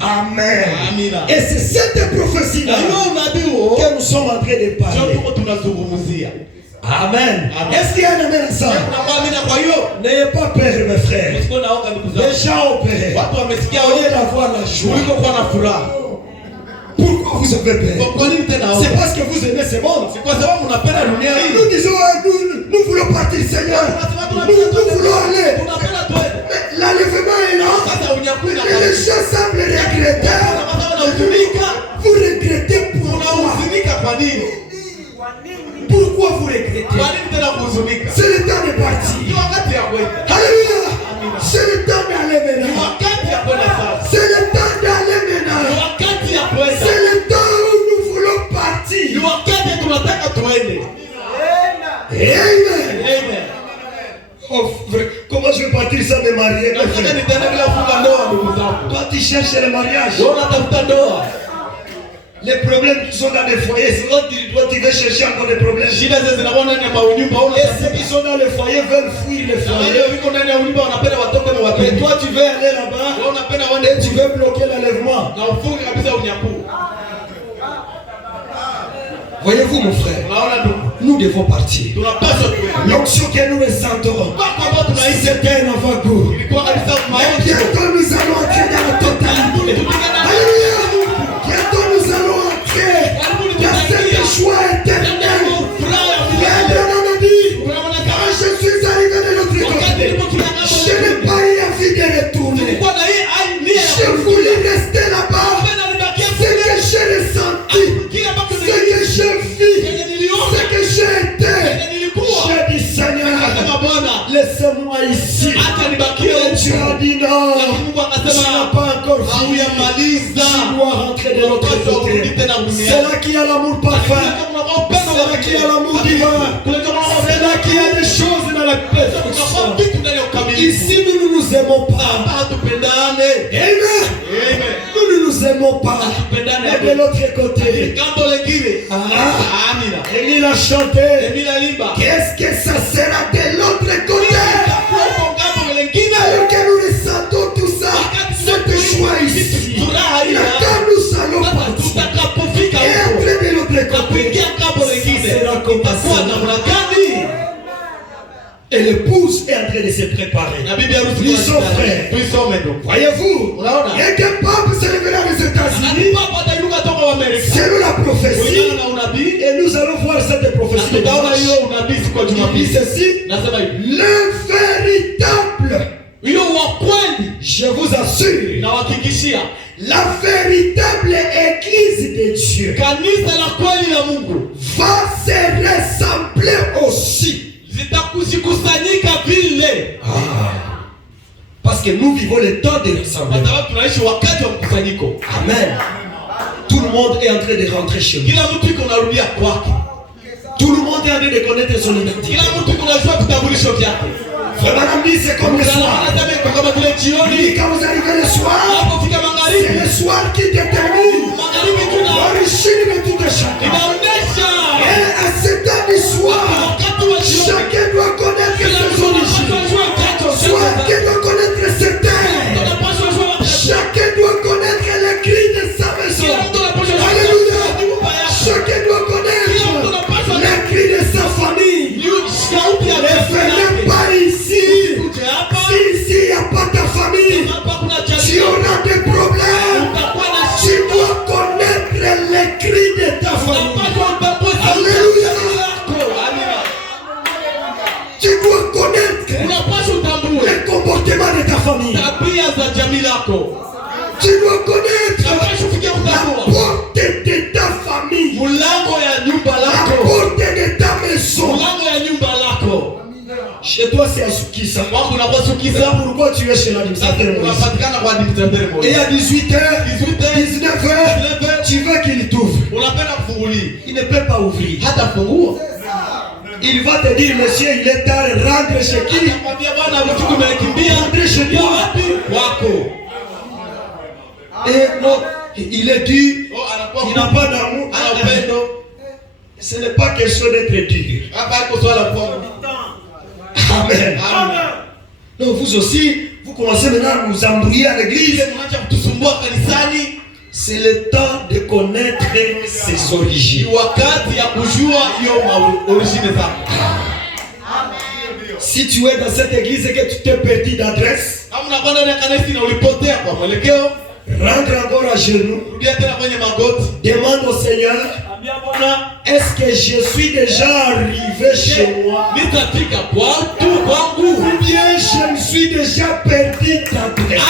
Amen. Et c'est cette prophétie-là que nous sommes en train de parler. Amen. Est-ce qu'il y a un amen à ça? N'ayez pas peur, mes frères. Les gens ont peur. Au lieu d'avoir la joie. Pourquoi vous avez peur? C'est parce que vous aimez ce monde. Nous disons, nous voulons partir, Seigneur. Nous voulons aller. L'enlèvement est là. Et les gens semblent regretter. Vous regrettez pourquoi? Pourquoi vous regrettez? C'est le temps de partir. Alléluia. C'est le temps d'aller maintenant. C'est le temps d'aller maintenant. C'est le temps où nous voulons partir. Amen. Oh, comment je vais partir sans me marier? Toi tu cherches le mariage. Les problèmes qui sont dans les foyers, c'est toi tu veux chercher encore des problèmes. Et ceux qui sont dans les foyers veulent fuir les foyers. Et toi tu veux aller là-bas et tu veux bloquer l'enlèvement. Voyez-vous mon frère, nous devons partir. L'onction que nous ressentons, c'est un avant-goût. Et bientôt nous allons entrer dans la totalité. Alléluia. Bientôt nous allons entrer dans cette joie éternelle. Bien on a dit, quand je suis arrivé de l'autre côté, je n'ai pas eu envie de retourner. Je voulais rester là-bas. Ce que j'ai ressenti, ce que j'ai vu, ce que j'ai été, j'ai dit Seigneur, laissez-moi ici. Et tu as dit non, tu n'as pas encore fini. Tu dois rentrer de l'autre côté. C'est là qu'il y a l'amour parfait. C'est là qu'il y a l'amour divin. C'est là qu'il y a des choses dans la perfection. Ici nous ne nous aimons pas. Amen. Nous ne nous aimons pas. Et de l'autre côté, il a chanté. Qu'est-ce que ça sera de l'autre côté? Alors que nous ressentons tout ça, cette joie ici, quand nous allons partir et entrer de l'autre côté, ça sera comme ça. Et l'épouse est en train de se préparer. Nous sommes frères. Voyez-vous, et qu'un pape se révélera aux États-Unis selon la prophétie. Et nous allons voir cette prophétie. Il dit ceci: le véritable, je vous assure, la véritable église de Dieu va se ressembler aussi. Parce que nous vivons le temps de rassemblement. Amen. Tout le monde est en train de rentrer chez lui. Tout le monde est en train de connaître son identité. Frère Madame dit c'est comme le soir. Oui, quand vous arrivez le soir, c'est le soir qui détermine l'origine de tout chacun. Et à cette heure du soir, chacun doit connaître ses origines. Chacun doit connaître ses terres. Chacun doit connaître les cris de sa maison. Alléluia. Chacun doit connaître les cris de sa famille. Ne venez pas ici. Si ici il n'y a pas ta famille, tu auras des problèmes. Tu dois connaître les cris de ta famille. Alléluia. Tu dois connaître les comportements de ta famille. Tu dois connaître la porte de ta famille. La porte de ta maison. Chez toi c'est Asukisa. Pourquoi tu es chez l'administrateur? Et à 18h, 19h, tu veux qu'il t'ouvre. Il ne peut pas ouvrir. Il va te dire, monsieur, il est tard, rentre chez qui? Rentre chez toi. Et non, il est dur, il n'a pas d'amour. Ce n'est pas question d'être dur. Amen. Donc vous aussi, vous commencez maintenant à nous embrouiller à l'église. C'est le temps de connaître ses origines. Si tu es dans cette église et que tu t'es perdu d'adresse, rentre encore à genoux. Demande au Seigneur, est-ce que je suis déjà arrivé chez moi? Ou bien je me suis déjà perdu d'adresse?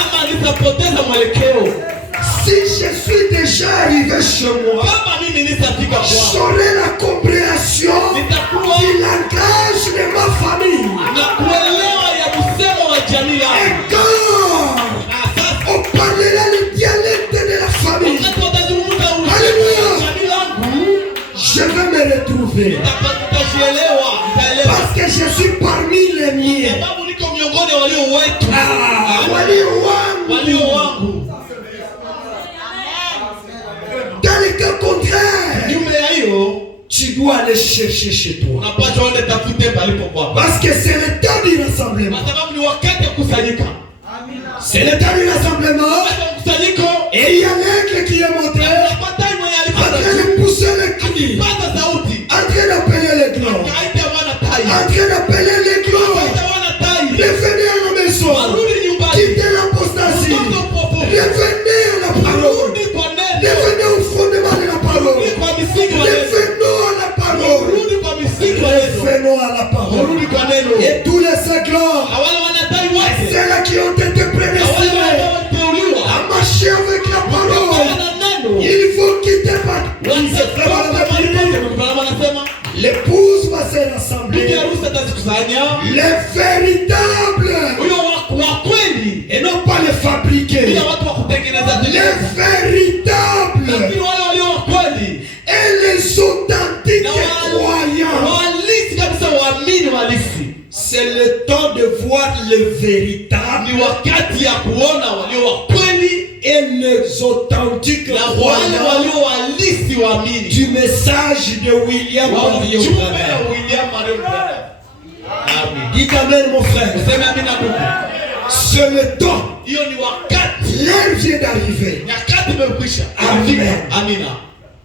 Si je suis déjà arrivé chez moi, j'aurai la compréhension du langage de ma famille. Et quand on parlera le dialecte de la famille, alléluia, je vais me retrouver. Parce que je suis parmi les miens. Dans le cas contraire, tu dois aller chercher chez toi. Parce que c'est le temps du rassemblement. C'est le temps du rassemblement. Et il y a l'aigle qui est monté, en train de pousser le cri, en train d'appeler les glands, en train d'appeler les glands. Revenez à la maison, quittez l'apostasie, revenez à la parole, revenez au fondement de la parole, revenons à la parole, revenons à la parole. Et tous les segments, ceux-là qui ont été prédestinés à marcher avec la parole, il faut quitter par l'épouse va se rassembler. Les véritables et non pas les fabriqués. Les véritables et les authentiques croyants. C'est le temps de voir le véritable et les authentiques croyants du message de William Marion. Dites amen mon frère. C'est le temps. L'heure vient d'arriver. Amen.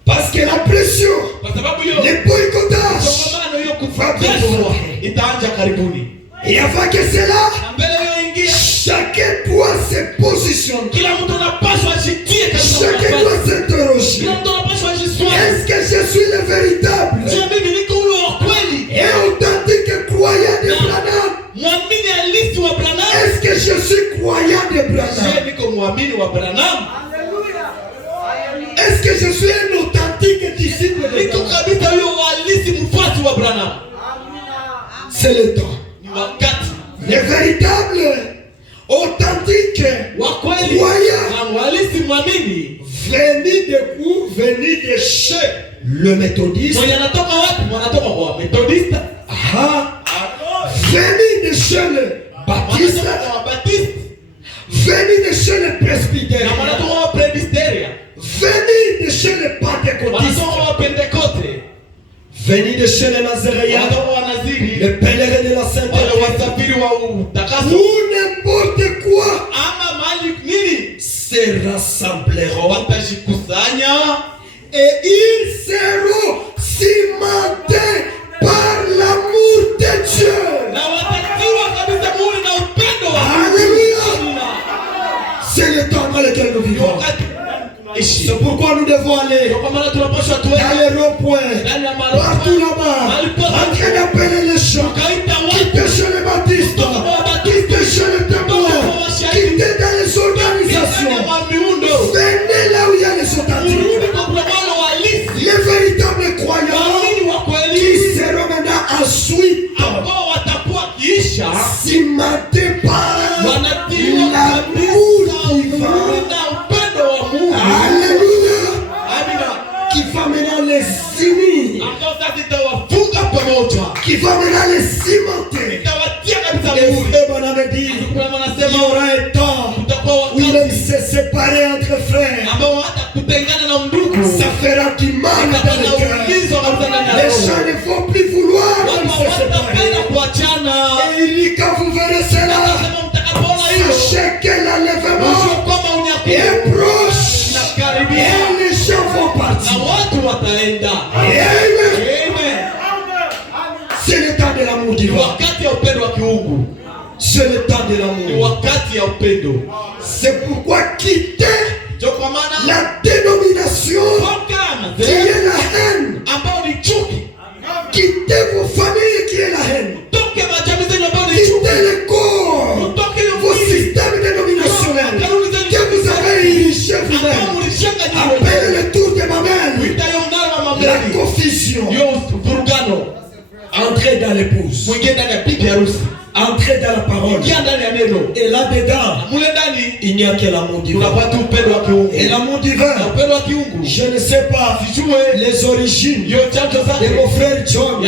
Parce que la pression, les boycottages va bien durer. Et avant que cela, chacun doit se positionner. Chacun doit s'interroger. Est-ce que je suis le véritable et authentique croyant de Branham? Est-ce que je suis croyant de Branham? Est-ce que je suis un authentique disciple de Branham? C'est le temps. Les véritables, authentiques, croyants, venus de où? Venus de chez le méthodiste. Venus de chez le baptiste. Venus de chez le presbytère. Venus de chez le pentecôtiste. Venus de chez les nazaréens. Les pèlerins de la sainteté. Ou n'importe quoi se rassembleront et ils seront cimentés par l'amour de Dieu. Alléluia. C'est le temps dans lequel nous vivons. C'est pourquoi nous devons aller dans les ronds-points, partout là-bas, en train d'appeler les gens, quitter chez les baptistes, quitter chez les témoins, quitter dans les organisations. Venez là où il y a les authentiques, les véritables croyants qui seront maintenant ensuite cimentés par l'amour divin. Alléluia. Qui va maintenant les unir, qui va maintenant les cimenter. Et Frère avait dit, il y aura un temps où il va se séparer entre frères. Ça fera du mal dans le cœur. Les gens ne vont plus vouloir se séparer. Et il dit, quand vous verrez cela, sachez que l'enlèvement est proche. Et les gens vont partir. Amen. C'est le temps de l'amour divin. C'est le temps de l'amour. C'est pourquoi quitter la dénomination qui est la haine. Quittez vos familles qui est la haine. Quittez les corps, vos systèmes dénominationnels que vous avez érigés vous-même. Appelez le tour de ma main. La confusion. Entrez dans l'épouse. Entrez dans la parole. Et là-dedans, il n'y a que l'amour divin. Et l'amour divin, je ne sais pas les origines de mon frère John,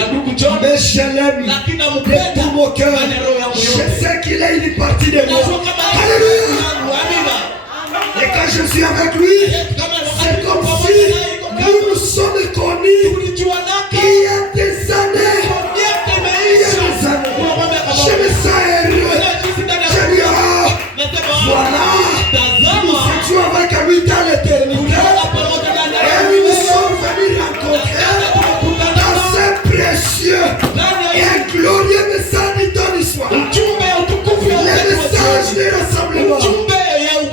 mais je l'aime de tout mon cœur. Je sais qu'il est une partie de moi. Alléluia. Et quand je suis avec lui, c'est comme si nous nous sommes connus il y a des années. Je me sens heureux. Je dis, voilà, nous étions avec lui dans l'éternité. Et nous nous sommes venus rencontrer dans ce précieux et glorieux message de ton histoire. Le message du rassemblement.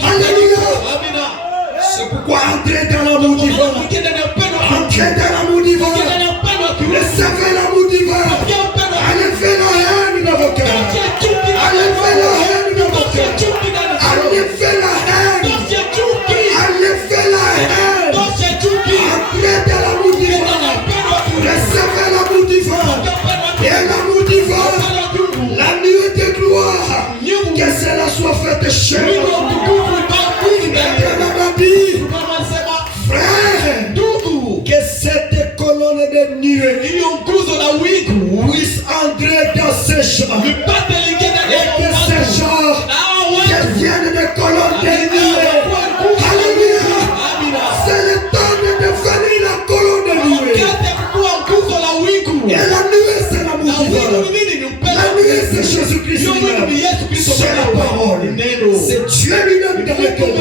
Alléluia. C'est pourquoi entrer dans l'amour divin. Entrer dans l'amour divin. Recevez l'amour divin. Enlevez la haine dans vos cœurs. Enlevez la haine dans vos cœurs. Enlevez la haine. Enlevez la haine. Entrez dans l'amour divin. Recevez l'amour divin. Et l'amour divin, la nuit de gloire, que cela soit fait chez nous. Frère, que cette colonne de nuée puisse entrer dans ces champs. Et que ces gens deviennent des colonnes de nuée. Alléluia. C'est le temps de devenir la colonne de nuée. Et la nuée, c'est l'amour divin. La nuée, c'est Jésus-Christ lui-même. C'est la parole. C'est Dieu lui-même dans le cœur.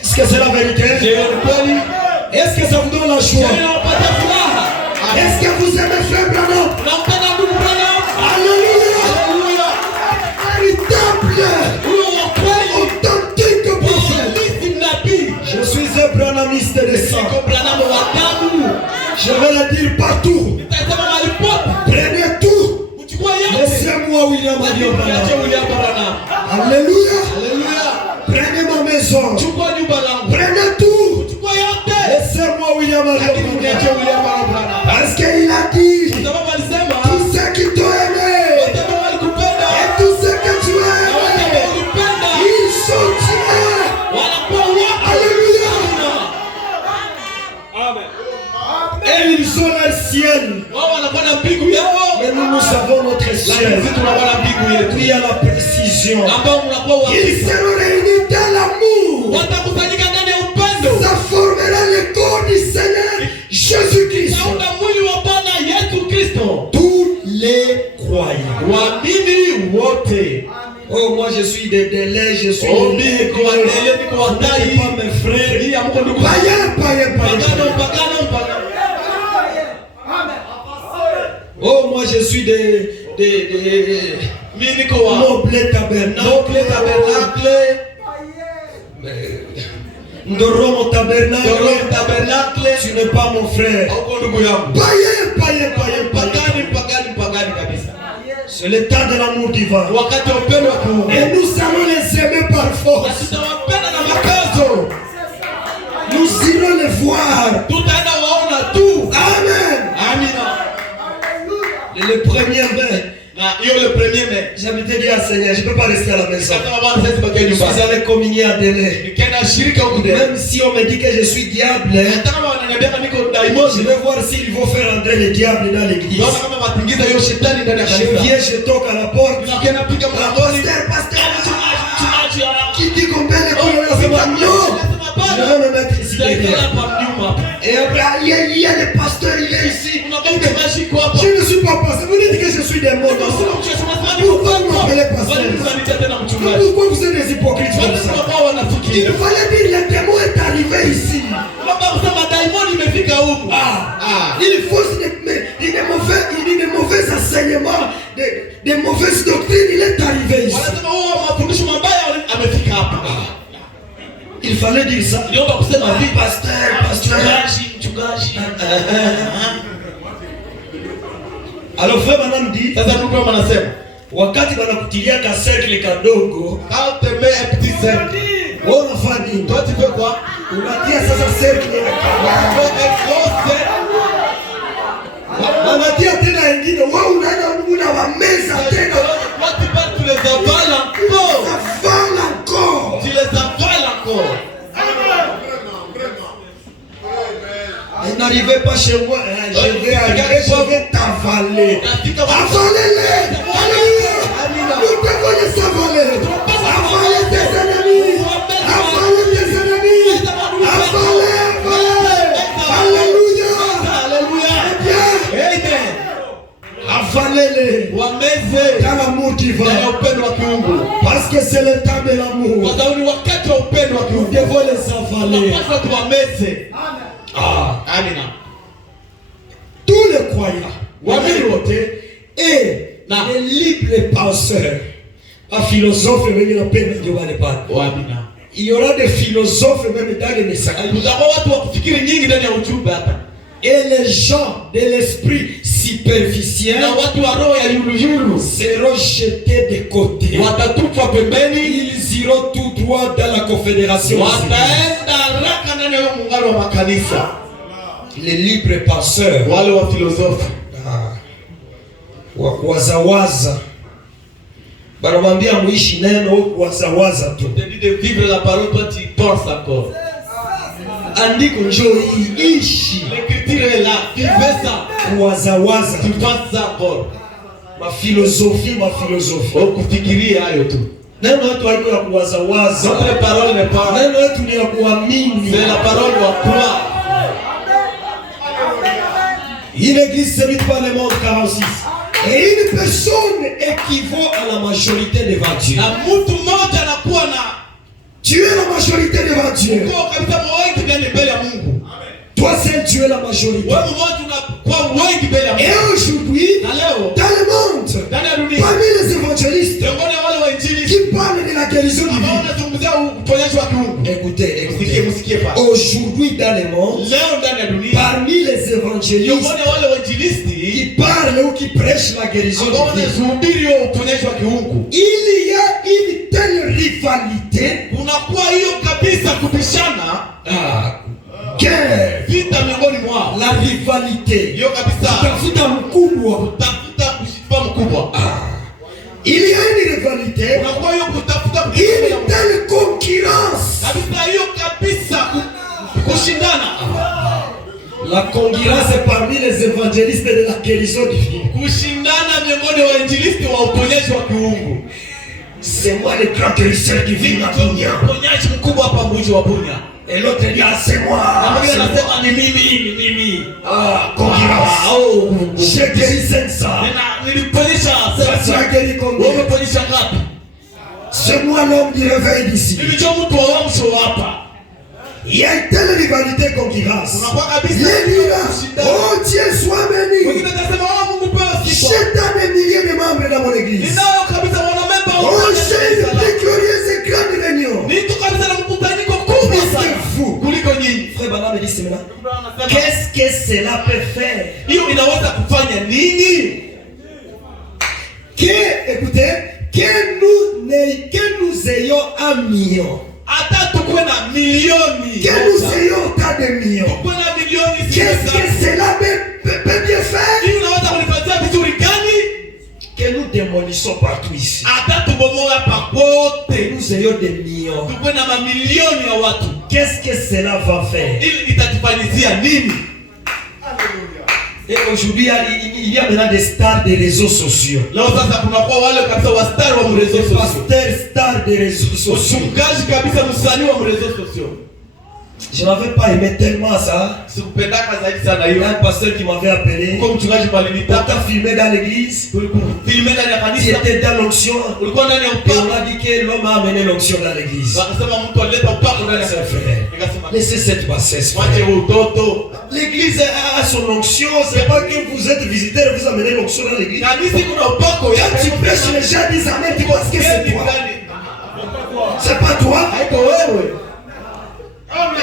Est-ce que c'est la vérité? Est-ce que ça vous donne la joie? Est-ce que vous aimez frère Branham? Alléluia. Véritable, authentique prophète. Je suis un branhamiste de sang. Je vais le dire partout. Prenez tout. Laissez-moi William Branham. Alléluia. Prenez ma maison. Prenez tout. Laissez-moi William Branham. Parce qu'il a dit, tout ce qui t'a aimé et tout ce que tu as aimé, ils sont tués. Alléluia. Et ils ont le ciel. Mais nous savons notre ciel. Il y a la précision. Ils seront réunis dans l'amour. Ça formera le corps du Seigneur Jésus-Christ. Tous les croyants. Oh, moi je suis des délais, je suis des pas mes frères. Païens. Oh, moi je suis des nobles tabernacles. Ndoromo tabernacle, tu n'es pas mon frère. Païen. C'est le temps de l'amour divin. Et nous allons les aimer par force. Nous irons les voir. Amen. Le premier mai, j'habitais dit à Seigneur, je ne peux pas rester à la maison. Je suis allé communier à délai. Même si on me dit que je suis diable, moi je vais voir s'il faut faire entrer le diable dans l'église. Je viens, je toque à la porte. Pasteur, qui dit qu'on paie les colons? Non, je vais me mettre ici derrière. Et après, il y a le pasteur, il est ici. Je ne suis pas pasteur. Vous dites que je suis des mots. Pourquoi vous m'appelez pasteur? Pourquoi vous êtes des hypocrites? Il fallait dire le démon est arrivé ici. Il faut des mauvais enseignements, des mauvaises doctrines. Il est arrivé ici. Il fallait dire ça. Pasteur. Alors frère madame dit, wakati wanakutilia ka cercle kadogo, wewe unafanya nini? Unatia sasa cercle ya unatia tena wengine, wewe unaenda unawameza tena. Tu les avales encore. Il n'arrivait pas chez moi, je vais arriver, je vais t'avaler. Avalez-les! Alléluia! Nous devons les avaler. Avaler tes ennemis! Avaler tes ennemis! Avaler! Alléluia! Alléluia! Avalez-les dans l'amour divin. Parce que c'est le temps de l'amour. Nous devons les avaler. Tous les croyants et les libres penseurs, pas philosophes, mais il y aura des philosophes même dans les messages. Et les gens de l'esprit superficiel seront jetés de côté. Ils iront tout droit dans la confédération. Les libres penseurs, wazawaza banamwambia muishi neno wazawaza tu. De vivre la parole, toi tu penses encore. Andiko njoo hii ishi. L'écriture est là, vivez ça. Wazawaza, tu penses encore. Ma philosophie. Kufikiria hayo tu. Neno yetu haiko ya kuwazawaza. Notre parole n'est pas. Neno yetu ni ya kuamini. C'est la parole wa croire. Une église se vit par le monde 46. Et une personne équivaut à la majorité devant Dieu. Tu es la majorité devant Dieu. Toi seul tu es la majorité. Et aujourd'hui, dans le monde, parmi les évangélistes qui parlent de la guérison divine, écoutez, aujourd'hui dans le monde, parmi les évangélistes qui parlent ou qui prêchent la guérison divine, il y a une telle rivalité la rivalité. Il y a une rivalité, une telle concurrence. La concurrence est parmi les évangélistes de la guérison divine. C'est moi le grand guérisseur divin à Bunia. Et l'autre dit, ah c'est moi. Concurrence. J'ai guéri 500. Tu as guéri combien? C'est moi l'homme du réveil d'ici. Il y a une telle rivalité concurrence. Les miracles. Oh Dieu soit béni. J'ai tant de milliers de membres dans mon église. Oh j'ai une très glorieuse et grande réunion. Frère Bana me dit cela. Qu'est-ce que cela peut faire? Écoutez, que nous ayons un million. Que nous ayons autant de millions. Qu'est-ce que cela peut bien faire? Que nous démolissons partout ici. Que nous ayons des millions. Qu'est-ce que cela va faire? Et aujourd'hui, il y a maintenant des stars des réseaux sociaux. Stars des réseaux sociaux. Je n'avais pas aimé tellement ça. Il y a un pasteur qui m'avait appelé. Pour t'a filmé dans l'église. Il était dans l'onction. Et on a dit que l'homme a amené l'onction dans l'église. Laissez cette bassesse. L'église a son onction. C'est pas que vous êtes visiteur et vous amenez l'onction dans l'église. Quand tu prêches, les gens disent amen, tu penses que c'est toi. C'est pas toi.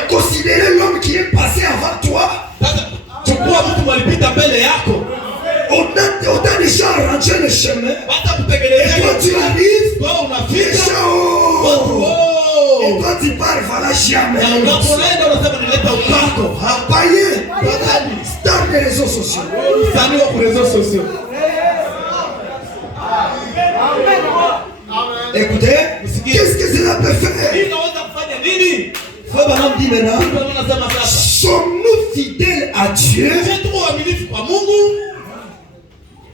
Considérez l'homme qui est passé avant toi. On t'a déjà arrangé le chemin. Et quand tu arrives, les gens, et quand tu pars, voilà jamais. Païen, star des réseaux sociaux. Écoutez, qu'est-ce que cela peut faire? Frère Branham dit maintenant, sommes-nous fidèles à Dieu?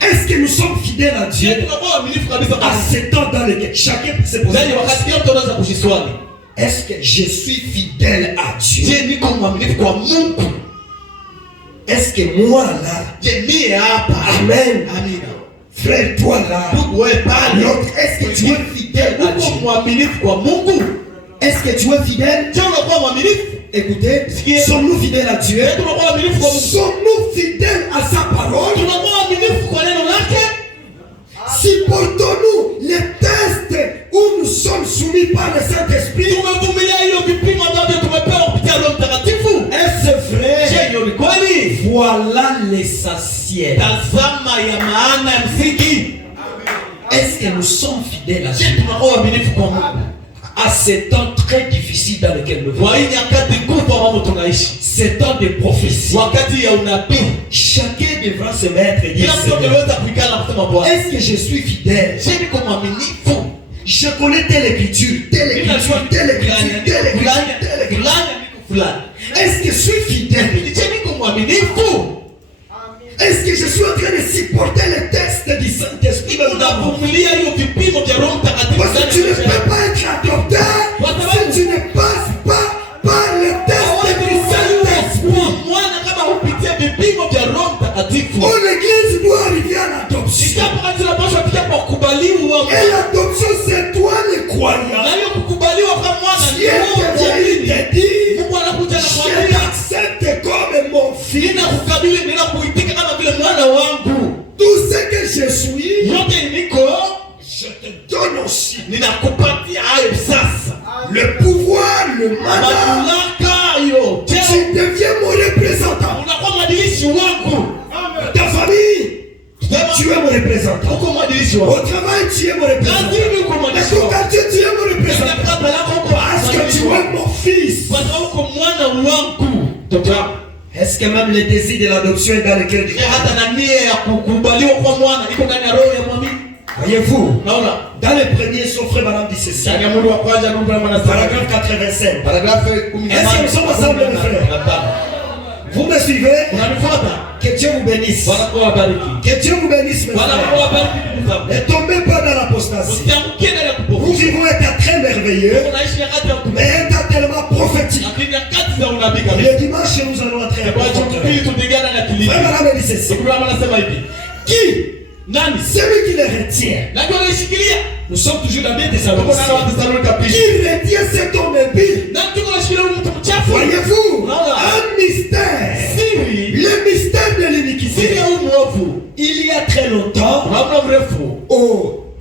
Est-ce que nous sommes fidèles à Dieu à ce temps dans lequel chacun peut se poser la question? Est-ce que je suis fidèle à Dieu? Est-ce que moi là? Amen. Frère, toi là, l'autre, est-ce que tu es fidèle à Dieu? Est-ce que tu es fidèle? Écoutez, sommes-nous fidèles à Dieu? Sommes-nous fidèles à sa parole? Supportons-nous les tests où nous sommes soumis par le Saint-Esprit? Est-ce vrai? Voilà l'essentiel. Est-ce que nous sommes fidèles à Dieu? À ces temps très difficiles dans lesquels nous vivons, ces temps de prophétie, chacun devra se mettre et dire, est-ce que je suis fidèle? Je connais telle écriture, telle écriture, telle écriture, telle écriture, telle écriture. Est-ce que je suis fidèle? Est-ce que je suis en train de supporter les tests du Saint-Esprit? Parce que tu ne peux pas être adopté si tu ne passes pas par le test du Saint-Esprit. Oh, l'église doit arriver à l'adoption. Et l'adoption, c'est toi le croyant. Dieu te dit, je t'accepte comme mon fils. Tout ce que je suis, je te donne aussi le pouvoir, le mandat. Tu deviens mon représentant. Ta famille, tu es mon représentant. Au travail, tu es mon représentant. Dans ton quartier, tu es mon représentant. Parce que tu es mon fils. Est-ce que même le désir de l'adoption est dans le cœur du cœur? Voyez-vous, dans les premiers, son frère Branham dit ceci. Paragraphe 85. Est-ce que nous sommes ensemble, mes frères? Vous me suivez? Que Dieu vous bénisse. Que Dieu vous bénisse, mes frères. Ne tombez pas dans l'apostasie. Nous vivons un temps très merveilleux, mais un temps tellement prophétique. Le dimanche, nous allons entrer en profondeur. Frère Branham dit ceci. Qui? Celui qui le retient. Nous sommes toujours dans les Thessaloniciens. Qui retient cet homme impie? Voyez-vous, un mystère. Le mystère de l'iniquité. Il y a très longtemps, au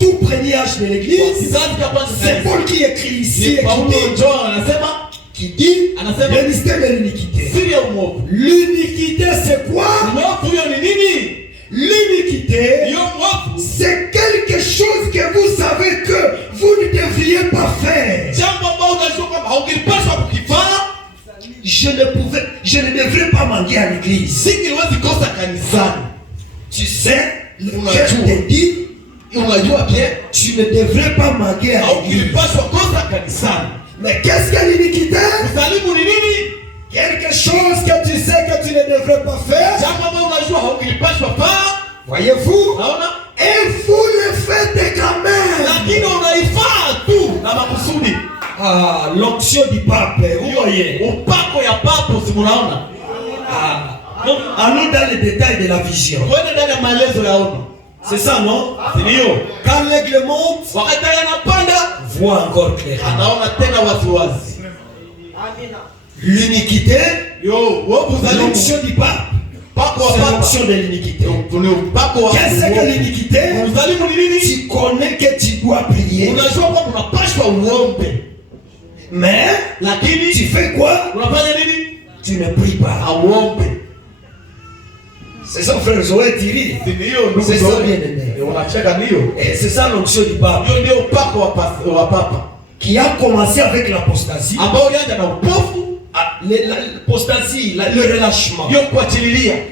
tout premier âge de l'église, c'est Paul qui écrit ici et qui dit le mystère de l'iniquité. L'iniquité, c'est quoi? L'iniquité, c'est quelque chose que vous savez que vous ne devriez pas faire. Je ne devrais pas mendier à l'église. Tu sais, je te dis, tu ne devrais pas mendier à l'église. Mais qu'est-ce que l'iniquité? Quelque chose que tu sais que tu ne devrais pas faire. Voyez-vous, et vous le faites quand même. Ah, l'onction du pape, vous voyez. Simunaona? Donc, allons dans les détails de la vision. C'est ça, non? Quand l'aigle monte, voit encore clairement. L'iniquité, l'onction du pape, c'est l'onction de l'iniquité. Qu'est-ce que l'iniquité? Tu connais que tu dois prier. Mais tu fais quoi? Tu ne pries pas. C'est ça, frère Zoé Thierry. C'est ça, bien aimé. Et c'est ça l'onction du pape. Qui a commencé avec l'apostasie. L'apostasie, le relâchement.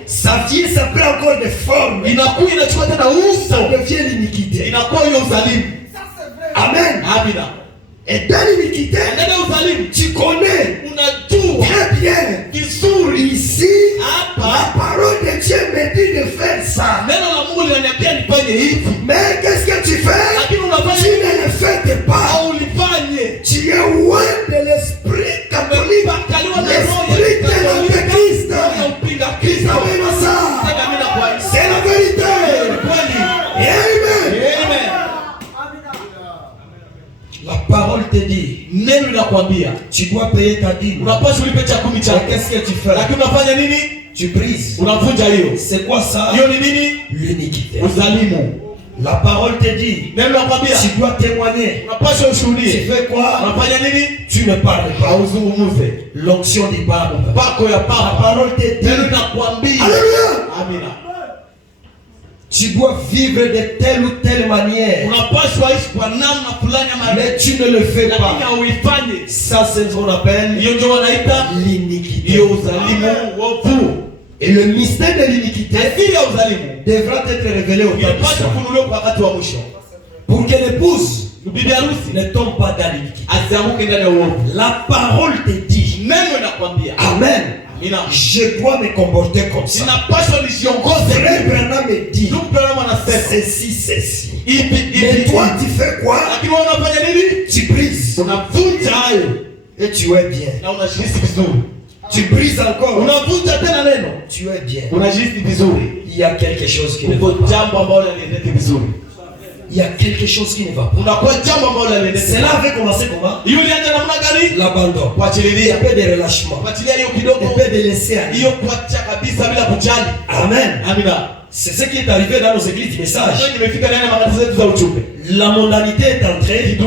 Ça vient, ça prend encore des formes. Ça devient l'iniquité. Amen. Et dans l'iniquité, tu connais très bien. Ici, la parole de Dieu me dit de faire ça. Mais qu'est-ce que tu fais? Tu ne le fais pas. Tu es loin de l'esprit catholique, l'esprit de l'antéchrist. Christ amène ça. C'est la vérité. Amen. La parole te dit, tu dois payer ta dîme. Qu'est-ce que tu fais? Tu brises. C'est quoi ça? L'iniquité. La parole te dit, tu dois témoigner. Tu fais quoi? Tu ne parles pas. L'onction du pape. La parole te dit, alléluia. Tu dois vivre de telle ou telle manière. Mais tu ne le fais pas. Ça, c'est ce qu'on appelle l'iniquité. Et le mystère de l'iniquité devra être révélé au temps. Pour que l'épouse ne tombe pas dans l'iniquité. La parole te dit, amen, je dois me comporter comme ça. Frère Branham me dit ceci. Mais toi tu fais quoi? Tu brises. Et tu es bien. Tu brises encore. Tu es bien. Il y a quelque chose qui ne va pas. Il y a quelque chose qui ne va pas. Cela avait commencé comment? L'abandon. Un peu de relâchement. Un peu de laisser aller. Amen. C'est ce qui est arrivé dans nos églises du message. La mondanité est entrée. On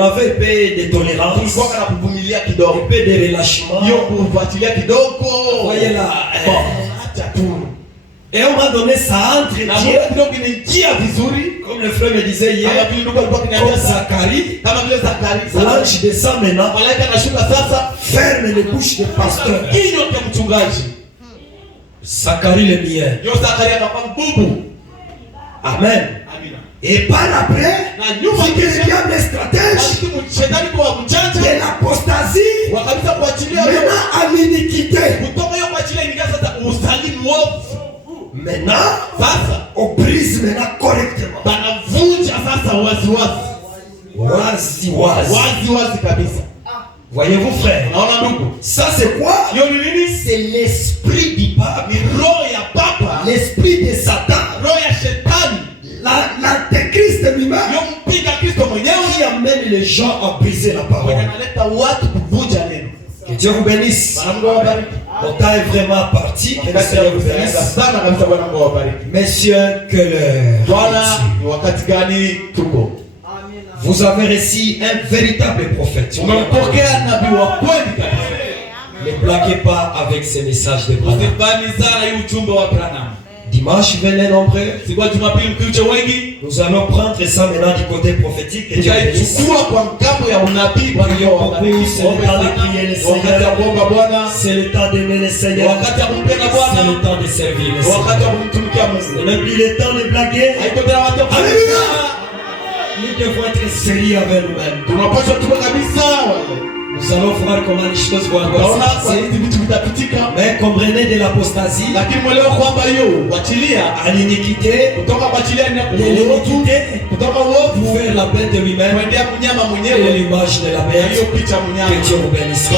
avait un peu de tolérance, un peu de relâchement. Voyez là. Et on m'a donné ça entre Dieu. Comme le frère me disait hier, comme Zacharie, l'ange descend maintenant, ferme les bouches des pasteurs. Zacharie le mien. Amen. Et par après, si quelqu'un est stratège de l'apostasie, maintenant à l'iniquité. Maintenant, on brise maintenant correctement. Voyez-vous, frère? Ça c'est quoi? C'est l'esprit du pape, l'esprit de Satan, l'antéchrist lui-même qui amène les gens à briser la parole. Que Dieu vous bénisse. Mon temps est vraiment parti. Que le Seigneur vous bénisse. Messieurs, que vous avez reçu un véritable prophète. Ne plaquez pas avec ces messages de Branham. Dimanche, venez nombreux. Nous allons prendre ça maintenant du côté prophétique. Et Dieu bénisse. C'est le temps de prier le Seigneur. C'est le temps d'aimer le Seigneur. C'est le temps de servir le Seigneur. Ce n'est plus le temps de blaguer. Alléluia. Nous devons être sérieux avec nous-mêmes. Nous allons voir comment les choses vont passer. Mais comprenez de l'apostasie, à l'iniquité, de l'iniquité, pour faire la paix de lui-même et l'image de la bête. Que Dieu vous bénisse.